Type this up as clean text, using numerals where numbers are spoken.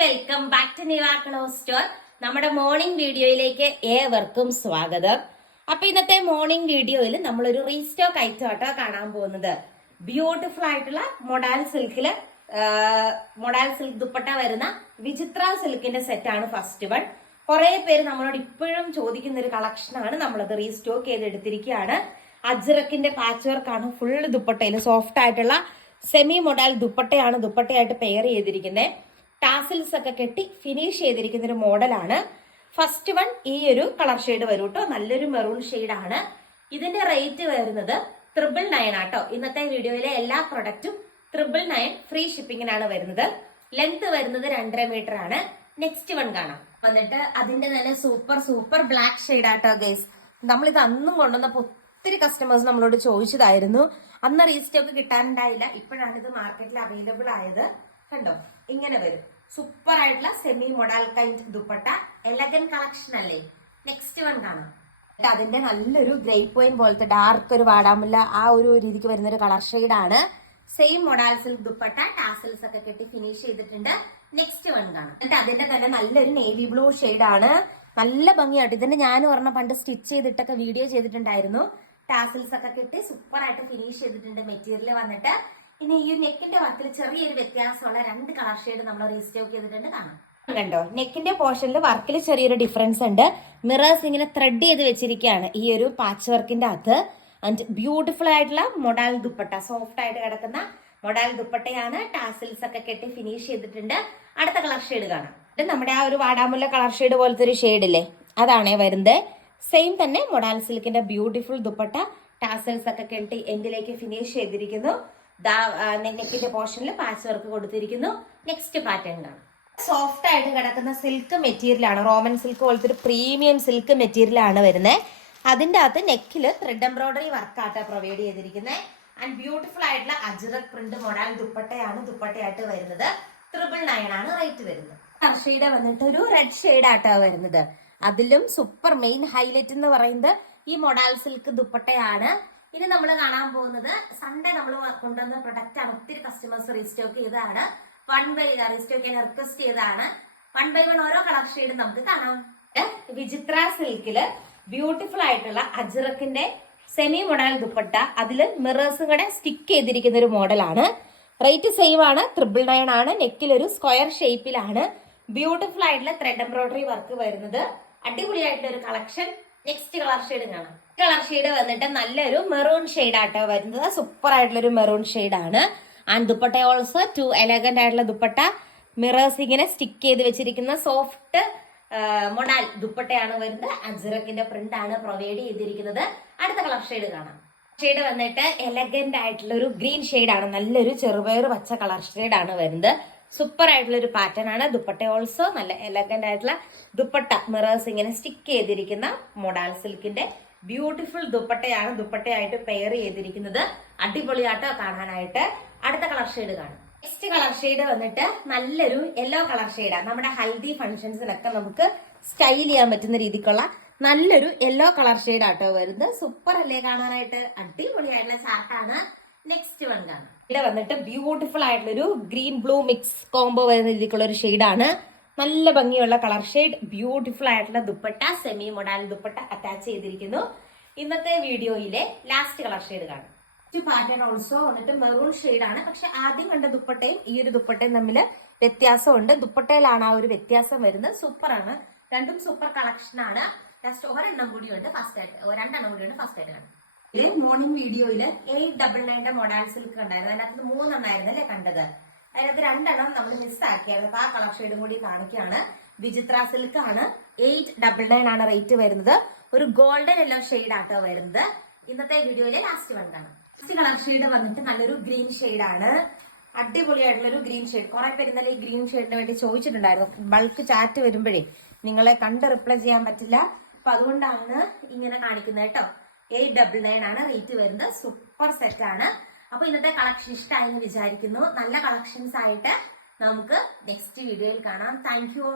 Welcome back to Niva cloth store. നമ്മുടെ morning വീഡിയോയിലേക്ക് ഏവർക്കും സ്വാഗതം. അപ്പൊ ഇന്നത്തെ മോർണിംഗ് വീഡിയോയിൽ നമ്മളൊരു റീസ്റ്റോക്ക് ഐറ്റം ആട്ടോ കാണാൻ പോകുന്നത്. ബ്യൂട്ടിഫുൾ ആയിട്ടുള്ള മൊഡാൽ സിൽക്ക് ദുപ്പട്ട വരുന്ന വിചിത്ര സിൽക്കിന്റെ സെറ്റാണ് ഫസ്റ്റ് വൺ. കുറെ പേര് നമ്മളോട് ഇപ്പോഴും ചോദിക്കുന്ന ഒരു കളക്ഷനാണ്. നമ്മളത് റീസ്റ്റോക്ക് ചെയ്തെടുത്തിരിക്കുകയാണ്. അജ്രക്കിന്റെ പാച്ച് വർക്കാണ് ഫുൾ ദുപ്പട്ടയിൽ. സോഫ്റ്റ് ആയിട്ടുള്ള സെമി മൊഡാൽ ദുപ്പട്ടയാണ് ദുപ്പട്ടയായിട്ട് പെയർ ചെയ്തിരിക്കുന്നത്. ടാസിൽസ് ഒക്കെ കെട്ടി ഫിനിഷ് ചെയ്തിരിക്കുന്ന ഒരു മോഡലാണ്. ഫസ്റ്റ് വൺ ഈ ഒരു കളർ ഷെയ്ഡ് വരും കേട്ടോ. നല്ലൊരു മെറൂൺ ഷെയ്ഡാണ്. ഇതിന്റെ റേറ്റ് വരുന്നത് 999 ആട്ടോ. ഇന്നത്തെ വീഡിയോയിലെ എല്ലാ പ്രൊഡക്റ്റും 999 ഫ്രീ ഷിപ്പിങ്ങിനാണ് വരുന്നത്. ലെങ്ത് വരുന്നത് 2.5 മീറ്റർ ആണ്. നെക്സ്റ്റ് വൺ കാണാം. വന്നിട്ട് അതിന്റെ തന്നെ സൂപ്പർ ബ്ലാക്ക് ഷെയ്ഡ് ആട്ടോ ഗൈസ്. നമ്മളിത് അന്നും കൊണ്ടുവന്നപ്പോ ഒത്തിരി കസ്റ്റമേഴ്സ് നമ്മളോട് ചോദിച്ചതായിരുന്നു. അന്ന് റീസ്റ്റോക്ക് കിട്ടാനുണ്ടായില്ല. ഇപ്പോഴാണ് ഇത് മാർക്കറ്റിൽ അവൈലബിൾ ആയത്. കണ്ടോ, ഇങ്ങനെ വരും. സൂപ്പർ ആയിട്ടുള്ള semi modal kind dupatta. Elegant collection അല്ലേ. നെക്സ്റ്റ് വൺ കാണാം. അതിന്റെ നല്ലൊരു ഗ്രേപ്പ് വൈൻ പോലത്തെ ഡാർക്ക് ഒരു വാടാമുല്ല ആ ഒരു രീതിക്ക് വരുന്ന ഒരു കളർ ഷെയ്ഡാണ്. Same modal silk dupatta. Tassels ഒക്കെ കെട്ടി ഫിനിഷ് ചെയ്തിട്ടുണ്ട്. നെക്സ്റ്റ് വൺ കാണാം. എന്നിട്ട് അതിന്റെ തന്നെ നല്ലൊരു നേവി ബ്ലൂ ഷെയ്ഡാണ്. നല്ല ഭംഗിയായിട്ട് ഇതിന്റെ ഞാൻ ഒരെണ്ണം പണ്ട് സ്റ്റിച്ച് ചെയ്തിട്ടൊക്കെ വീഡിയോ ചെയ്തിട്ടുണ്ടായിരുന്നു. ടാസൽസ് ഒക്കെ കെട്ടി സൂപ്പർ ആയിട്ട് ഫിനിഷ് ചെയ്തിട്ടുണ്ട്. മെറ്റീരിയൽ വന്നിട്ട് ഇനി ഈ നെക്കിന്റെ വർക്കിൽ ചെറിയൊരു വ്യത്യാസമുള്ള 2 കളർ ഷെയ്ഡ് നമ്മൾ റീസ്റ്റോക്ക് ചെയ്തിട്ടുണ്ട്. കാണാം. കണ്ടോ, നെക്കിന്റെ പോർഷനിൽ വർക്കിൽ ചെറിയൊരു ഡിഫറൻസ് ഉണ്ട്. മിറേഴ്സ് ഇങ്ങനെ ത്രെഡ് ചെയ്ത് വെച്ചിരിക്കുകയാണ് ഈ ഒരു പാച്ച് വർക്കിന്റെ അകത്ത്. ആൻഡ് ബ്യൂട്ടിഫുൾ ആയിട്ടുള്ള മൊഡാൽ ദുപ്പട്ട, സോഫ്റ്റ് ആയിട്ട് കിടക്കുന്ന മൊഡാൽ ദുപ്പട്ടയാണ്. ടാസിൽസ് ഒക്കെ കെട്ടി ഫിനിഷ് ചെയ്തിട്ടുണ്ട്. അടുത്ത കളർ ഷെയ്ഡ് കാണാം. ഇത് നമ്മുടെ ആ ഒരു വാടാമുല്ല കളർ ഷെയ്ഡ് പോലത്തെ ഒരു ഷെയ്ഡ് ഇല്ലേ, അതാണേ വരുന്നത്. സെയിം തന്നെ മൊഡാൽ സിൽക്കിന്റെ ബ്യൂട്ടിഫുൾ ദുപ്പട്ട. ടാസൽസ് ഒക്കെ കെട്ടി എൻഡിലേക്ക് ഫിനിഷ് ചെയ്തിരിക്കുന്നു. നെക്കിന്റെ പോർഷനിൽ പാച്ച് വർക്ക് കൊടുത്തിരിക്കുന്നു. നെക്സ്റ്റ് പാറ്റേൺ കാണാം. സോഫ്റ്റ് ആയിട്ട് കിടക്കുന്ന സിൽക്ക് മെറ്റീരിയൽ ആണ്. റോമൻ സിൽക്ക് പോലത്തെ ഒരു പ്രീമിയം സിൽക്ക് മെറ്റീരിയൽ ആണ് വരുന്നത്. അതിന്റെ അകത്ത് നെക്കില് ത്രെഡ് എംബ്രോയിഡറി വർക്കായിട്ട് പ്രൊവൈഡ് ചെയ്തിരിക്കുന്നത്. ആൻഡ് ബ്യൂട്ടിഫുൾ ആയിട്ടുള്ള അജ്രക് പ്രിന്റ് മൊഡാൽ ദുപ്പട്ടയായിട്ട് വരുന്നത്. 999 ആണ് റേറ്റ് വരുന്നത്. ഷെയ്ഡ് വന്നിട്ട് ഒരു റെഡ് ഷെയ്ഡ് ആയിട്ടാ വരുന്നത്. അതിലും സൂപ്പർ മെയിൻ ഹൈലൈറ്റ് എന്ന് പറയുന്നത് ഈ മൊഡാൽ സിൽക്ക് ദുപ്പട്ടയാണ്. ഇനി നമ്മൾ കാണാൻ പോകുന്നത് സൺഡേ നമ്മൾ കൊണ്ടുവന്ന പ്രൊഡക്റ്റ് ആണ്. ഒത്തിരി കസ്റ്റമേഴ്സ് റീസ്റ്റോക്ക് ചെയ്തതാണ്. റീസ്റ്റോക്ക് ചെയ്യാൻ റിക്വസ്റ്റ് ചെയ്തതാണ്. 1 by 1 ഓരോ കളർ ഷെയ്ഡ് നമുക്ക് കാണാം. വിചിത്ര സിൽക്കില് ബ്യൂട്ടിഫുൾ ആയിട്ടുള്ള അജ്രക്കിന്റെ സെമി മൊഡാൽ ദുപ്പട്ട. അതില് മിറേഴ്സും കൂടെ സ്റ്റിക്ക് ചെയ്തിരിക്കുന്ന ഒരു മോഡലാണ്. റേറ്റ് സെയിം ആണ്. 999 ആണ്. നെക്കിലൊരു സ്ക്വയർ ഷേപ്പിലാണ് ബ്യൂട്ടിഫുൾ ആയിട്ടുള്ള ത്രെഡ് എംബ്രോയിഡറി വർക്ക് വരുന്നത്. അടിപൊളിയായിട്ടുള്ള ഒരു കളക്ഷൻ. നെക്സ്റ്റ് കളർ ഷെയ്ഡ് കാണാം. കളർ ഷെയ്ഡ് വന്നിട്ട് നല്ലൊരു മെറൂൺ ഷെയ്ഡ് ആട്ടോ വരുന്നത്. സൂപ്പർ ആയിട്ടുള്ള ഒരു മെറൂൺ ഷെയ്ഡ് ആണ്. And dupatta also too elegant ആയിട്ടുള്ള ദുപ്പട്ട. മിറേഴ്സ് ഇങ്ങനെ സ്റ്റിക്ക് ചെയ്ത് വെച്ചിരിക്കുന്ന സോഫ്റ്റ് മൊഡാൽ ദുപ്പട്ടയാണ് വരുന്നത്. അജ്രക്കിന്റെ പ്രിന്റ് ആണ് പ്രൊവൈഡ് ചെയ്തിരിക്കുന്നത്. അടുത്ത കളർ ഷെയ്ഡ് കാണാം. ഷെയ്ഡ് വന്നിട്ട് എലഗന്റ് ആയിട്ടുള്ള ഒരു ഗ്രീൻ ഷെയ്ഡ് ആണ്. നല്ലൊരു ചെറുപയർ പച്ച കളർ ഷെയ്ഡ് ആണ് വരുന്നത്. സൂപ്പർ ആയിട്ടുള്ള ഒരു പാറ്റേൺ ആണ്. ദുപ്പട്ട ഓൾസോ നല്ല എലഗന്റ് ആയിട്ടുള്ള ദുപ്പട്ട. മിറേഴ്സ് ഇങ്ങനെ സ്റ്റിക്ക് ചെയ്തിരിക്കുന്ന മൊഡാൽ സിൽക്കിന്റെ ബ്യൂട്ടിഫുൾ ദുപ്പട്ടയാണ് ദുപ്പട്ടയായിട്ട് പെയർ ചെയ്തിരിക്കുന്നത്. അടിപൊളിയാട്ടോ കാണാനായിട്ട്. അടുത്ത കളർ ഷെയ്ഡ് കാണും. നെക്സ്റ്റ് കളർ ഷെയ്ഡ് വന്നിട്ട് നല്ലൊരു യെല്ലോ കളർ ഷെയ്ഡാണ്. നമ്മുടെ ഹൽദി ഫംഗ്ഷൻസിനൊക്കെ നമുക്ക് സ്റ്റൈൽ ചെയ്യാൻ പറ്റുന്ന രീതിക്കുള്ള നല്ലൊരു യെല്ലോ കളർ ഷെയ്ഡ് ആട്ടോ വരുന്നത്. സൂപ്പർ അല്ലേ കാണാനായിട്ട്. അടിപൊളിയായിട്ടുള്ള ചാർട്ടാണ്. നെക്സ്റ്റ് വൺ കാണാം. ഇവിടെ വന്നിട്ട് ബ്യൂട്ടിഫുൾ ആയിട്ടുള്ള ഒരു ഗ്രീൻ ബ്ലൂ മിക്സ് കോംബോ വരുന്ന രീതിക്കുള്ള ഒരു ഷെയ്ഡാണ്. നല്ല ഭംഗിയുള്ള കളർ ഷെയ്ഡ്. ബ്യൂട്ടിഫുൾ ആയിട്ടുള്ള dupatta, semi modal dupatta attach ചെയ്തിരിക്കുന്നു. ഇന്നത്തെ വീഡിയോയിലെ ലാസ്റ്റ് കളർ ഷെയ്ഡ് കാണാം. പാറ്റേൺ ഓൾസോ വന്നിട്ട് മെറൂൺ ഷെയ്ഡ് ആണ്. പക്ഷെ ആദ്യം കണ്ട ദുപ്പട്ടയും ഈ ഒരു ദുപ്പട്ടയും തമ്മിൽ വ്യത്യാസമുണ്ട്. ദുപ്പട്ടയിലാണ് ആ ഒരു വ്യത്യാസം വരുന്നത്. സൂപ്പർ ആണ്. രണ്ടും സൂപ്പർ കളക്ഷൻ ആണ്. ലാസ്റ്റ് ഒരെണ്ണം കൂടിയുണ്ട് ഫസ്റ്റ് ആയിട്ട്, 2 എണ്ണം കൂടിയുണ്ട് ഫസ്റ്റ് ആയിട്ട് കാണാം. മോർണിംഗ് വീഡിയോയില് 899 മൊഡാൽ സിൽക്ക് ഉണ്ടായിരുന്നു. അതിനകത്ത് 3 എണ്ണമായിരുന്നു അല്ലെ കണ്ടത്. അതിനകത്ത് 2 എണ്ണം നമ്മൾ മിസ്സാക്കിയായിരുന്നു. അപ്പൊ ആ കളർ ഷെയ്ഡും കൂടി കാണിക്കുകയാണ്. വിചിത്ര സിൽക്ക് ആണ്. 899 ആണ് റേറ്റ് വരുന്നത്. ഒരു ഗോൾഡൻ യെല്ലോ ഷെയ്ഡ് ആട്ടോ വരുന്നത്. ഇന്നത്തെ വീഡിയോയിലെ ലാസ്റ്റ് വൺ കാണാം. ലാസ്റ്റ് കളർ ഷെയ്ഡ് വന്നിട്ട് നല്ലൊരു ഗ്രീൻ ഷെയ്ഡ് ആണ്. അടിപൊളിയായിട്ടുള്ള ഒരു ഗ്രീൻ ഷെയ്ഡ്. കുറെ പേര് ഇന്നലെ ഈ ഗ്രീൻ ഷെയ്ഡിന് വേണ്ടി ചോദിച്ചിട്ടുണ്ടായിരുന്നു. ബൾക്ക് ചാറ്റ് വരുമ്പോഴേ നിങ്ങളെ കണ്ട് റിപ്ലൈ ചെയ്യാൻ പറ്റില്ല. അപ്പൊ അതുകൊണ്ടാണ് ഇങ്ങനെ കാണിക്കുന്നത് കേട്ടോ. 899 ആണ് റേറ്റ് വരുന്നത്. സൂപ്പർ സെറ്റ് ആണ്. അപ്പൊ ഇന്നത്തെ കളക്ഷൻ ഇഷ്ടമായെന്ന് വിചാരിക്കുന്നു. നല്ല കളക്ഷൻസ് ആയിട്ട് നമുക്ക് നെക്സ്റ്റ് വീഡിയോയിൽ കാണാം. Thank you.